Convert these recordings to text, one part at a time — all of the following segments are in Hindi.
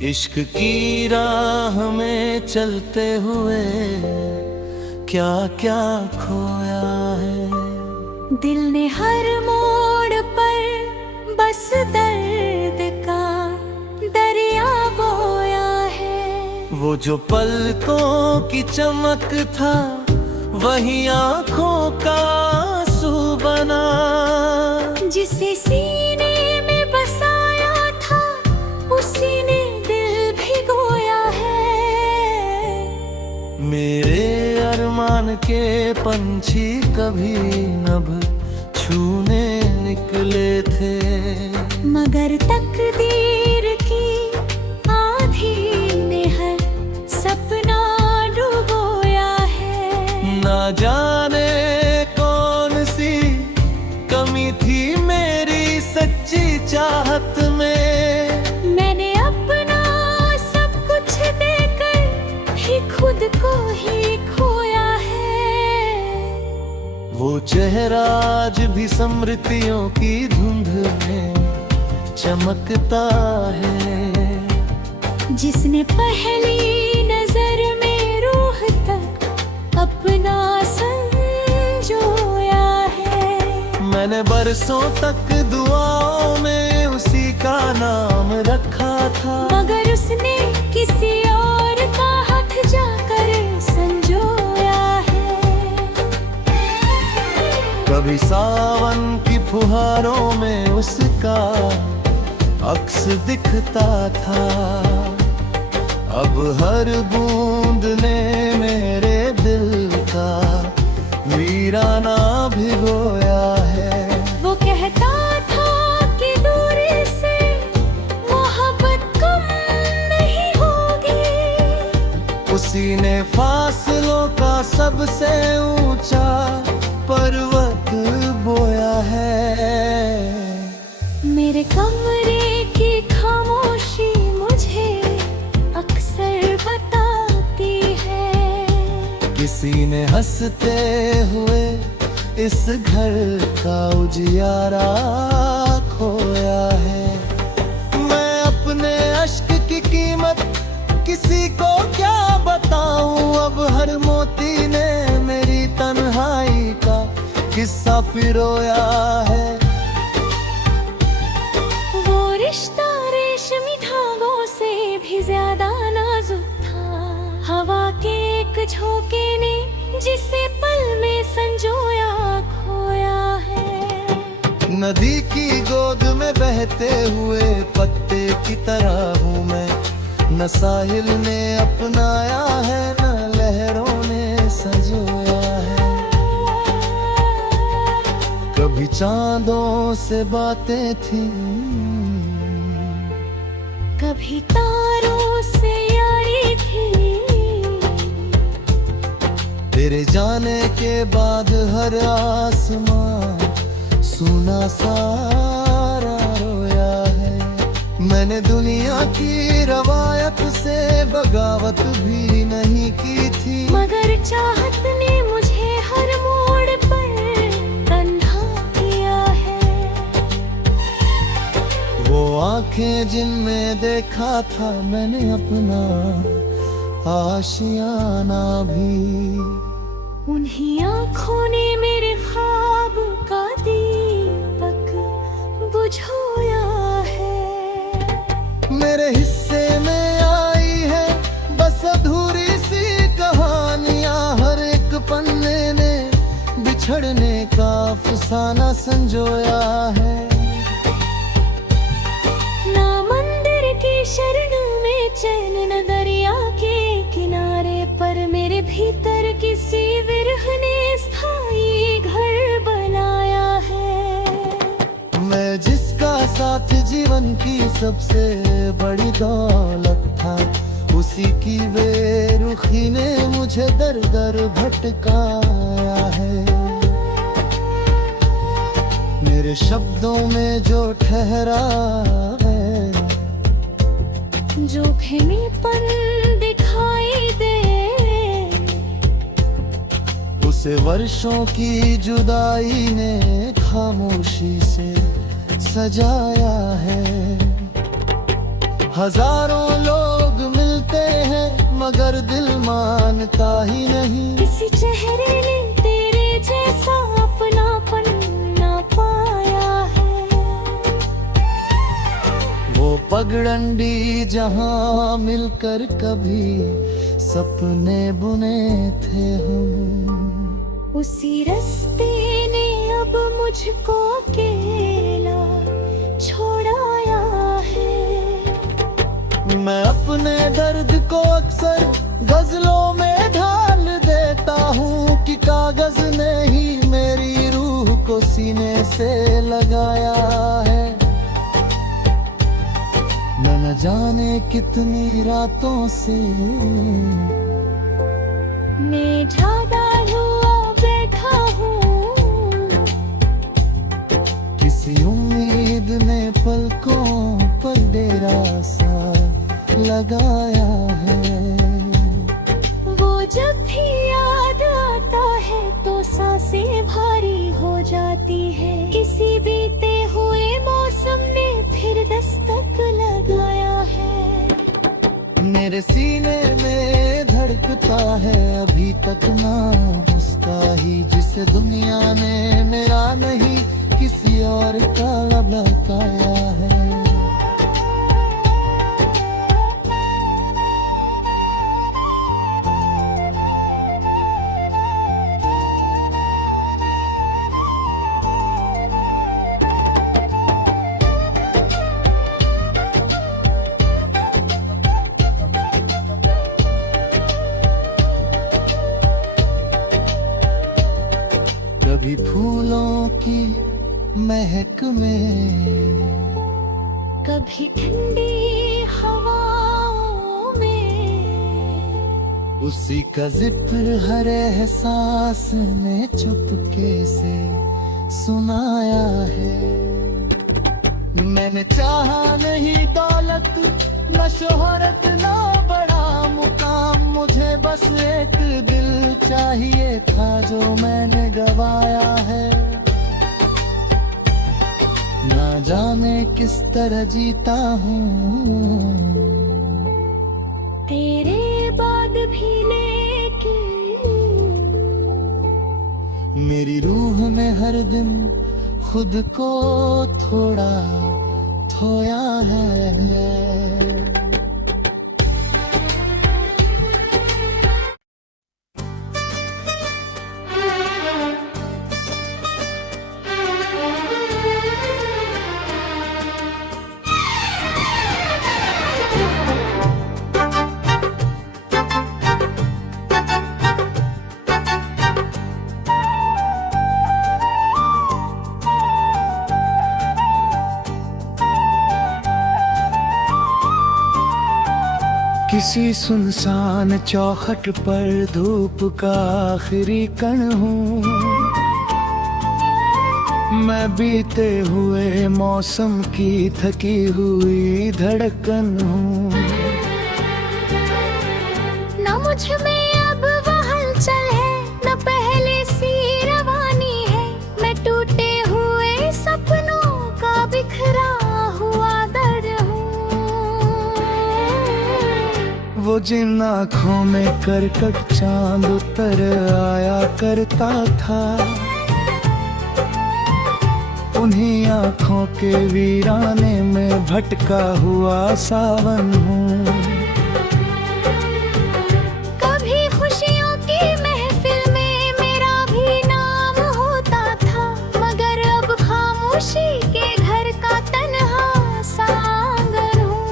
इश्क की राह में चलते हुए क्या क्या खोया है। दिल ने हर मोड़ पर बस दर्द का दरिया बोया है। वो जो पलकों की चमक था वही आँखों का आंसू बना। जिसे सीने में बसाया था उसी ने दिल भिगोया है। मेरे अरमान के पंछी कभी नभ छूने निकले थे, मगर तकदीर की आंधी ने हर सपना डुबोया है। ना जाने कौन सी कमी थी मेरी सच्ची चाहत में। मैंने अपना सब कुछ देकर ही खुद को ही खोया है। वो चेहरा आज भी स्मृतियों की धुंध में चमकता है। जिसने पहली नजर में रूह तक अपना संजोया है। मैंने बरसों तक दुआओं में उसी का नाम रखा था, मगर उसने किसी और का हाथ जाकर संजोया है। कभी सावन की फुहारों में उसका अक्स दिखता था। अब हर बूंद ने मेरे दिल का वीराना भिगोया है। वो कहता था कि दूरी से मोहब्बत कम नहीं होगी। उसी ने फासलों का सबसे ऊंचा पर्वत बोया है। मेरे कमरे की खामोशी मुझे अक्सर बताती है। किसी ने हंसते हुए इस घर का उजियारा खोया है। मैं अपने अश्क की कीमत किसी को क्या बताऊं। अब हर मोती ने मेरी तन्हाई का किस्सा पिरोया है। वो रिश्ता रेशमी धागों से भी ज्यादा नाजुक था। हवा के एक झोंके ने जिसे पल में संजोया खोया है। नदी की गोद में बहते हुए पत्ते की तरह हूँ मैं। न साहिल ने अपनाया है न लहरों ने संजोया है। कभी चांदों से बातें थी, कभी तारों से यारी थी। तेरे जाने के बाद हर आसमां सुना सारा रोया है। मैंने दुनिया की रवायत से बगावत भी नहीं की थी, मगर चाहत ने मुझे हर मोड़ पर तन्हा किया है। वो आंखें जिनमें देखा था मैंने अपना आशियाना भी। उन्हीं आँखों ने मेरे ख्वाब का दीपक बुझाया है। मेरे हिस्से में आई है बस अधूरी सी कहानियां। हर एक पन्ने ने बिछड़ने का अफसाना संजोया है। ना मंदिर की शरण में चैन न दरिया के किनारे पर मेरे भीतर किसी विरह ने स्थायी घर बनाया है। मैं जिसका साथ जीवन की सबसे बड़ी दौलत था, उसी की बेरुखी ने मुझे दर दर भटकाया है। मेरे शब्दों में जो ठहरा है, जो खेमीपन दिखाई दे, उसे वर्षों की जुदाई ने खामोशी से सजाया है। हजारों लोग मिलते हैं मगर दिल मानता ही नहीं। किसी चेहरे ने तेरे जैसा अपनापन ना पाया है। वो पगडंडी जहां मिलकर कभी सपने बुने थे हम, उसी रास्ते ने अब मुझको अकेला छोड़ाया है। मैं अपने दर्द को अक्सर गजलों में ढाल देता हूँ कि कागज ने ही मेरी रूह को सीने से लगाया है। न जाने कितनी रातों से मैं ढादा हुआ बैठा हूँ, किसी उम्मीद ने पलकों पर डेरा सा लगाया है। वो जब भी याद आता है तो सांसें भारी हो जाती है। किसी बीते हुए मौसम ने फिर दस्तक लगाया है। मेरे सीने में धड़कता है अभी तक नाम उसका ही, जिसे दुनिया ने मेरा नहीं किसी और का लगाया है। कभी फूलों की महक में, कभी ठंडी हवाओं में, उसी का जिक्र हर एहसास ने चुपके से सुनाया है। मैंने चाहा नहीं दौलत न शोहरत न बड़ा मुकाम, मुझे बस एक दिल चाहिए था जो मैंने गवाया है। ना जाने किस तरह जीता हूँ तेरे बाद भी, लेकिन मेरी रूह में हर दिन खुद को थोड़ा खोया है। किसी सुनसान चौखट पर धूप का आखिरी कण हूँ, मैं बीते हुए मौसम की थकी हुई धड़कन हूँ। न मुझ में अब वह हलचल है, न पहले सी रवानी है। मैं टूटे हुए सपनों का बिखरा हुआ दर्द हूँ। वो जिन आँखों में करकट चांद उतर आया करता था, उन्हीं आँखों के वीराने में भटका हुआ सावन हूँ। कभी खुशियों की महफिल में मेरा भी नाम होता था, मगर अब खामोशी के घर का तन्हा सा आंगन हूँ।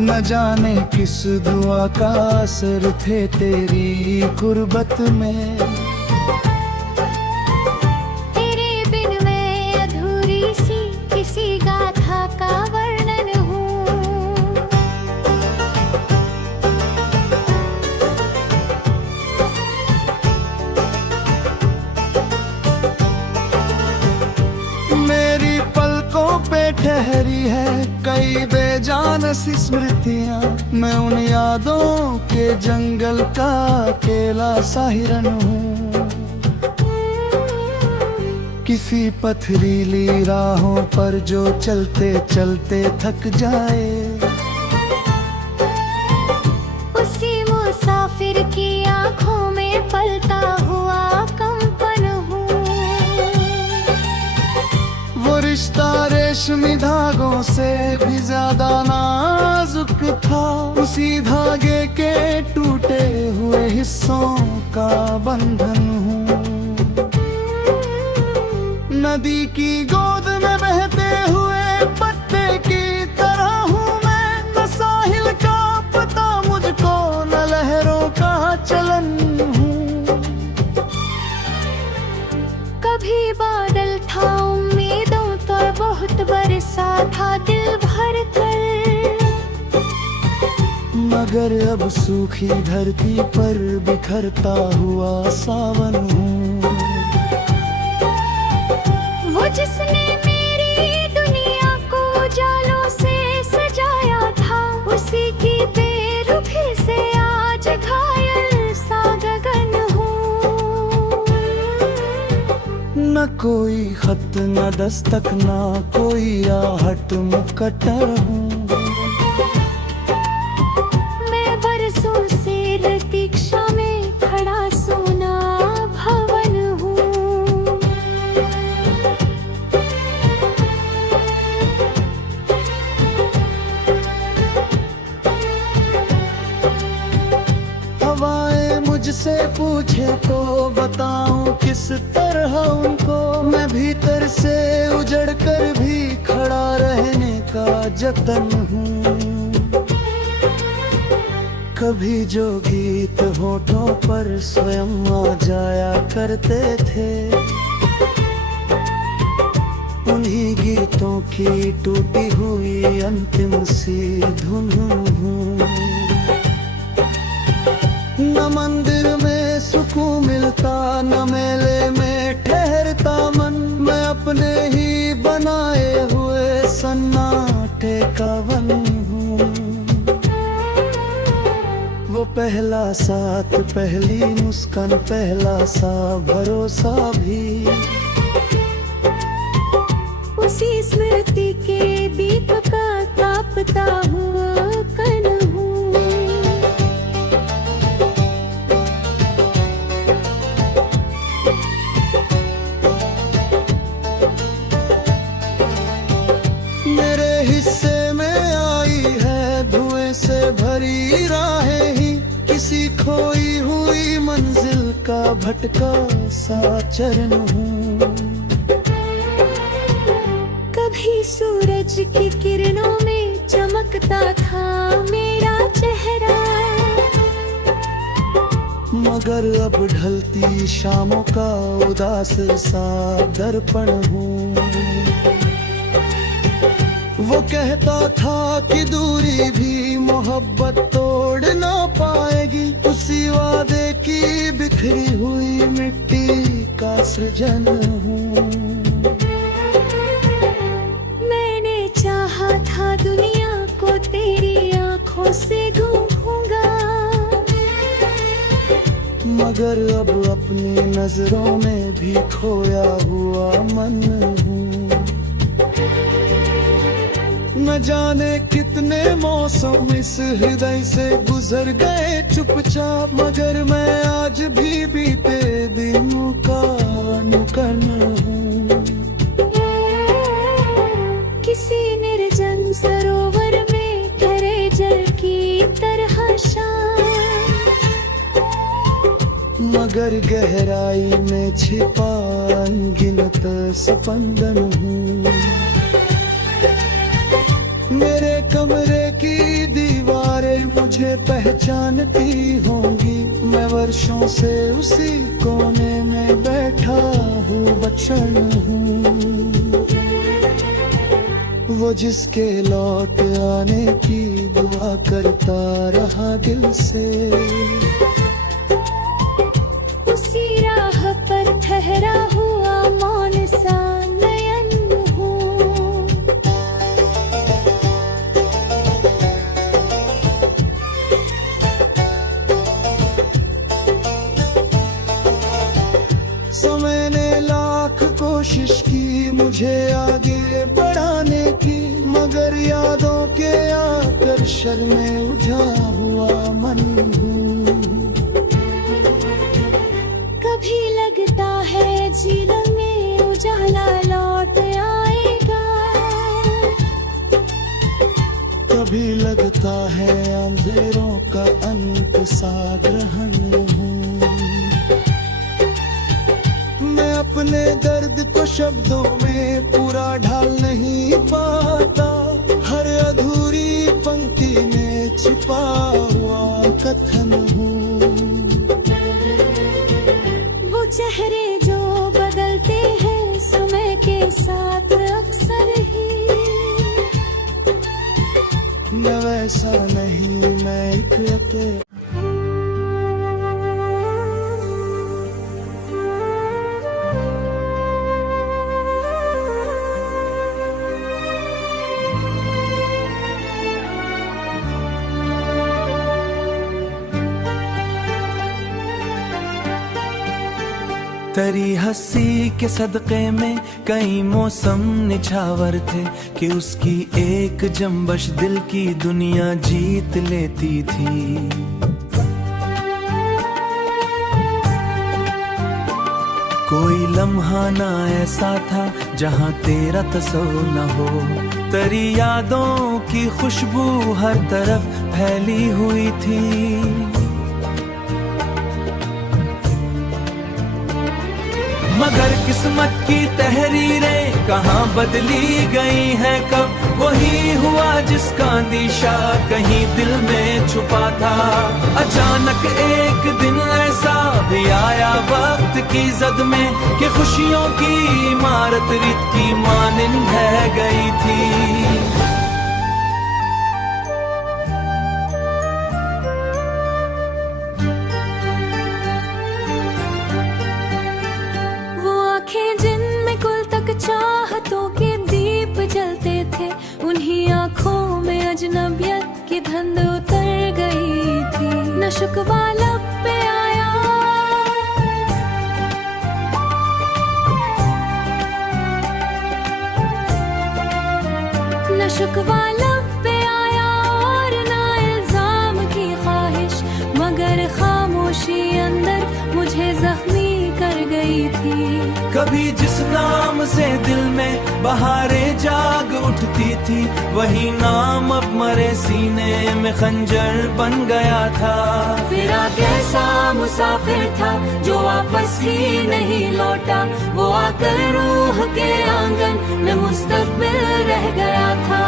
न जाने किस दुआ का असर थे तेरी गुर्बत में, गाथा का वर्णन हूँ। मेरी पलकों पे ठहरी है कई बेजान सी स्मृतियाँ, मैं उन यादों के जंगल का अकेला सा हिरन हूँ। किसी पथरीली राहों पर जो चलते चलते थक जाए, उसी मुसाफिर की आंखों में पलता हुआ कंपन हूँ। वो रिश्ता रेशमी धागों से भी ज्यादा नाजुक था, उसी धागे के टूटे हुए हिस्सों का बंधन हूँ। नदी की गोद में बहते हुए पत्ते की तरह हूँ मैं, न साहिल का पता मुझको न लहरों का चलन हूँ। कभी बादल था उम्मीदों तो बहुत बरसा था दिल भर कर, मगर अब सूखी धरती पर बिखरता हुआ सावन हूँ। वो जिसने मेरी दुनिया को जालों से सजाया था, उसी की बेरुखी से आज घायल सा गगन हूँ। न कोई खत न दस्तक न कोई आहट मुकट्टर हूँ। मैं बरसों से प्रतीक्षा में खड़ा सोना भवन हूँ। हवाएं मुझसे पूछे तो बताऊं किस तरह उनको, मैं भीतर से उजड़ कर भी खड़ा रहने का जतन हूँ। कभी जो गीत होठों पर स्वयं आ जाया करते थे, उन्हीं गीतों की टूटी हुई अंतिम सी धुन हूँ। न मंदिर में सुकून मिलता न मेले में ठहरता मन, मैं अपने ही बनाए हुए सन्नाटे का वन हूँ। वो पहला साथ पहली मुस्कान पहला सा भरोसा भी, उसी स्मृति के दीप का तापता हुआ कण हूँ। मेरे हिस्से में आई है धुएं से भरी राहें ही, किसी खोई हुई मंजिल का भटका सा चरण हूँ। कभी सूरज की किरणों में चमकता था मेरा चेहरा, मगर अब ढलती शामों का उदास सा दर्पण हूँ। वो कहता था कि दूरी भी मोहब्बत तोड़ ना पाएगी, उसी वादे की बिखरी हुई मिट्टी का सृजन हूँ। मैंने चाहा था दुनिया को तेरी आंखों से घूमूंगा, मगर अब अपनी नजरों में भी खोया हुआ मन हूँ। न जाने कितने मौसम इस हृदय से गुजर गए चुपचाप, मगर मैं आज भी बीते दिनों का अनुकरण हूँ। किसी निर्जन सरोवर में ठहरे जल की तरह शाम, मगर गहराई में छिपा अनगिनत स्पंदन हूँ। मेरे कमरे की दीवारें मुझे पहचानती होंगी, मैं वर्षों से उसी कोने में बैठा हूँ बचन हूँ। वो जिसके लौट आने की दुआ करता रहा दिल से, उसी राह पर ठहरा हुआ मौन सा नयन हूँ। समय ने लाख कोशिश की मुझे आगे बढ़ाने की, मगर यादों के आकर्षण में उलझा हुआ मन हूँ। कभी लगता है जीवन में उजाला लौट आएगा, कभी लगता है अंधेरों का अंत सा ग्रहण हूँ। मैं अपने दर्द को शब्दों में पूरा ढाल नहीं पाता, हर अधूरी पंक्ति में छिपा हुआ कथन हूँ। वो चेहरे जो बदलते हैं समय के साथ अक्सर ही, मैं वैसा नहीं, मैं एक अकेला। तेरी हंसी के सदक़े में कई मौसम निछावर थे, कि उसकी एक जंबश दिल की दुनिया जीत लेती थी। कोई लम्हा ना ऐसा था जहां तेरा तस्वुर न हो, तेरी यादों की खुशबू हर तरफ फैली हुई थी। मगर किस्मत की तहरीरें कहाँ बदली गई हैं कब, वही हुआ जिसका अंदेशा कहीं दिल में छुपा था। अचानक एक दिन ऐसा भी आया वक्त की जद में, कि खुशियों की इमारत रित की मानिंद ढह गई थी। चाहतों के दीप जलते थे, उन्हीं आँखों में अजनबियत की धुंध उतर गई थी। न शुक्वा लब पे आया, न शुक्वा लब पे आया और न इल्जाम की ख्वाहिश, मगर खामोशी अंदर मुझे जख्मी कर गई थी। कभी जिस नाम से दिल में बहारें जाग उठती थी, वही नाम अब मरे सीने में खंजर बन गया था। फिरा कैसा मुसाफिर था जो वापस ही नहीं लौटा, वो आकर रूह के आंगन में मुस्तकबिल रह गया था।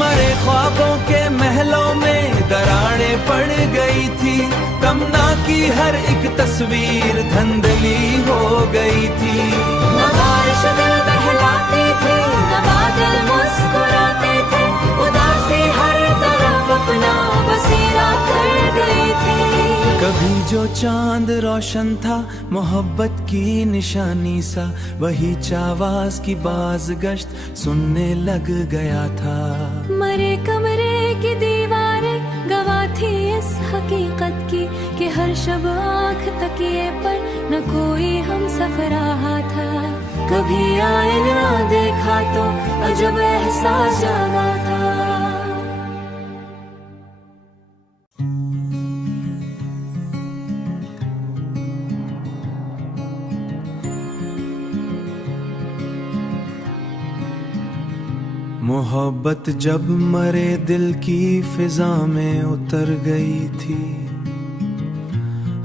मरे ख्वाबों के महलों में दरारें पड़ गई थी, तमन्ना की हर एक तस्वीर धंधली हो गई थी। न बारिश दिल बहलाती थी, न बादल मुस्कुराते थे, उदासी हर तरफ अपना बसेरा कर गई थी। कभी जो चांद रोशन था मोहब्बत की निशानी सा, वही चावास की बाज गश्त सुनने लग गया था। मरे कमरे की दीवारें गवाह थी इस हकीकत की, कि हर शब आँख तकिए पर न कोई हम सफर रहा था। कभी आईना देखा तो अजब एहसास जागा था। मोहब्बत जब मरे दिल की फिजा में उतर गई थी,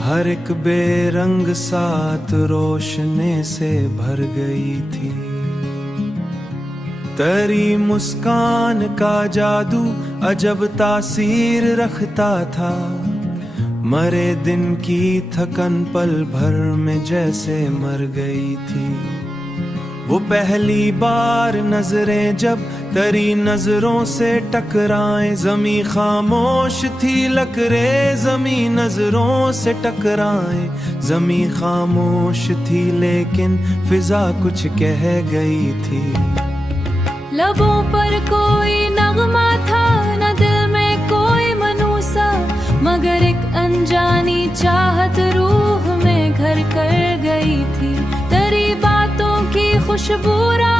हर एक बेरंग साथ रोशनी से भर गई थी। तेरी मुस्कान का जादू अजब तासीर रखता था, मरे दिन की थकन पल भर में जैसे मर गई थी। वो पहली बार नजरें जब तेरी नजरों से टकराएं, जमी खामोश थी लकरे जमी नजरों से टकराएं, जमी खामोश थी लेकिन फिजा कुछ कह गई थी। लबों पर कोई नगमा था, न दिल में कोई मनूसा, मगर एक अनजानी चाहत रूह में घर कर गई थी। तेरी बातों की खुशबूरा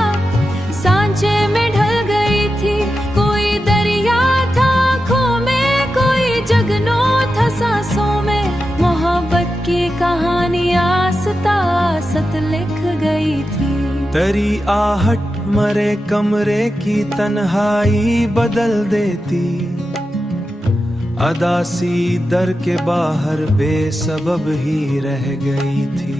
सांचे में ढल गई थी। कोई दरिया था आँखों में, कोई जगनो था सांसों में। मोहब्बत की कहानी आस्ता आसत लिख गई थी। तेरी आहट मरे कमरे की तन्हाई बदल देती। अदासी दर के बाहर बेसबब ही रह गई थी।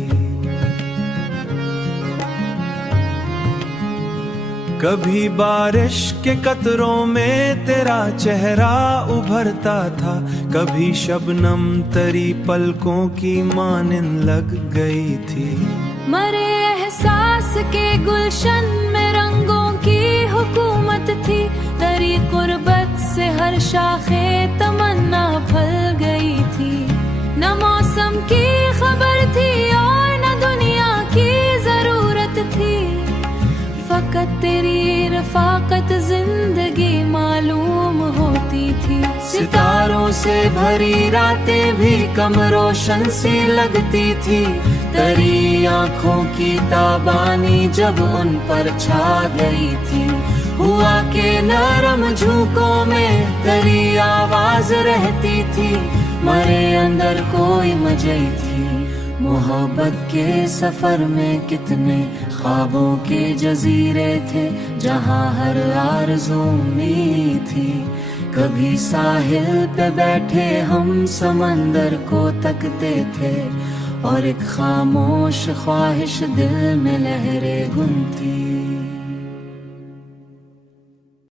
कभी बारिश के कतरों में तेरा चेहरा उभरता था, कभी शबनम तेरी पलकों की मानिंद लग गई थी। मरे एहसास के गुलशन में रंगों की हुकूमत थी। तेरी कुर्बत से हर शाखे तमन्ना फल गई थी। न मौसम की खबर थी और न दुनिया की जरूरत थी। फकत तेरी रफाकत जिंदगी मालूम होती थी। सितारों से भरी रातें भी कम रोशन सी लगती थी। तेरी आँखों की ताबानी जब उन पर छा गई थी। हुआ के नरम झोंकों में तेरी आवाज रहती थी। मरे अंदर कोई मजई थी। मोहब्बत के सफर में कितने ख्वाबों के जजीरे थे, जहाँ हर आरज़ू उम्मीद थी। कभी साहिल पे बैठे हम समंदर को तकते थे, और एक खामोश ख्वाहिश दिल में लहरें गुनती।